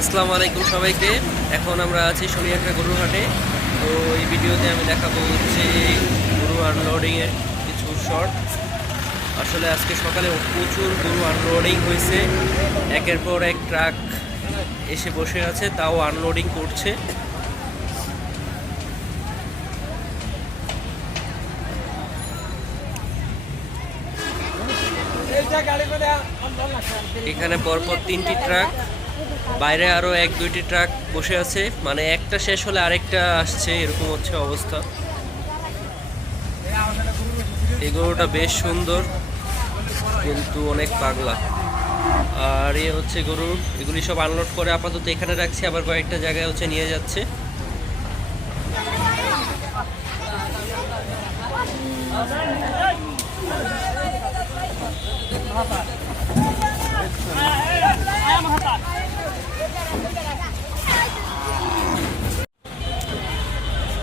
আসসালামু আলাইকুম সবাইকে। এখন আমরা আছি শনিয়াখড়া গরুর হাটে। তো এই ভিডিওতে আমি দেখাবো হচ্ছে গরু আনলোডিংয়ের কিছু শর্ট। আসলে আজকে সকালে প্রচুর গরু আনলোডিং হয়েছে, একের পর এক ট্রাক এসে বসে আছে, তাও আনলোডিং করছে। এখানে পরপর 3টি ট্রাক, বাইরে আরো 1-2টি ট্রাক বসে আছে, মানে একটা শেষ হলে আরেকটা আসছে, এরকম হচ্ছে অবস্থা। এই গরুটা বেশ সুন্দর কিন্তু অনেক পাগলা। আর এ হচ্ছে গরু, এগুলি সব আনলোড করে আপাতত এখানে রাখছে, আবার কয়েকটা জায়গায় হচ্ছে নিয়ে যাচ্ছে।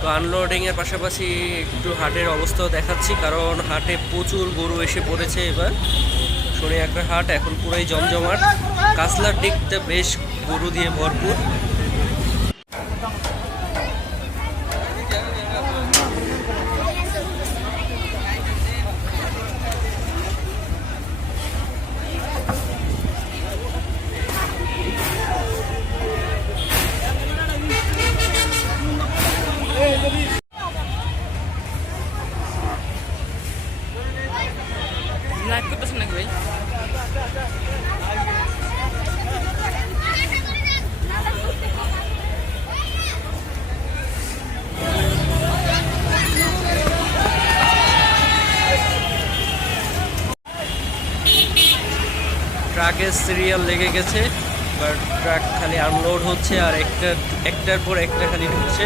তো আনলোডিং এর পাশাপাশি একটু হাটের অবস্থাও দেখাচ্ছি, কারণ হাটে প্রচুর গরু এসে পড়েছে। এবার শনিয়াখড়া হাট এখন পুরাই জমজমাট, কাসলার দিকটা বেশ গরু দিয়ে ভরপুর। লাইভ করতেছেন নাকি ভাই? ট্রাকের সিরিয়াল লেগে গেছে, বাট ট্রাক খালি আনলোড হচ্ছে আর একটার পর একটা খালি ঢুকছে।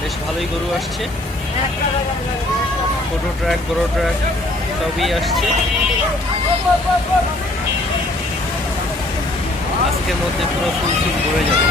বেশ ভালোই গরু আসছে, ছোটো ট্রাক বড় ট্রাক সবই আসছে। আজকের মধ্যে পুরো ফুল ভরে যাবে।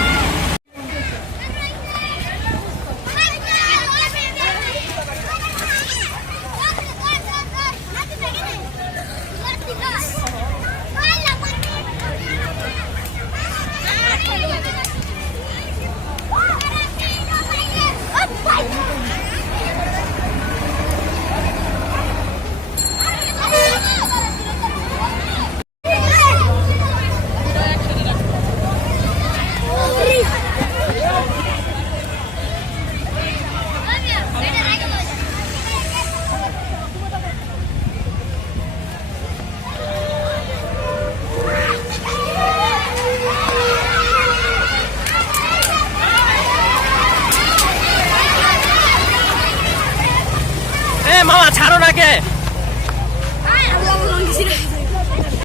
মামা ছাড়ো নাকে।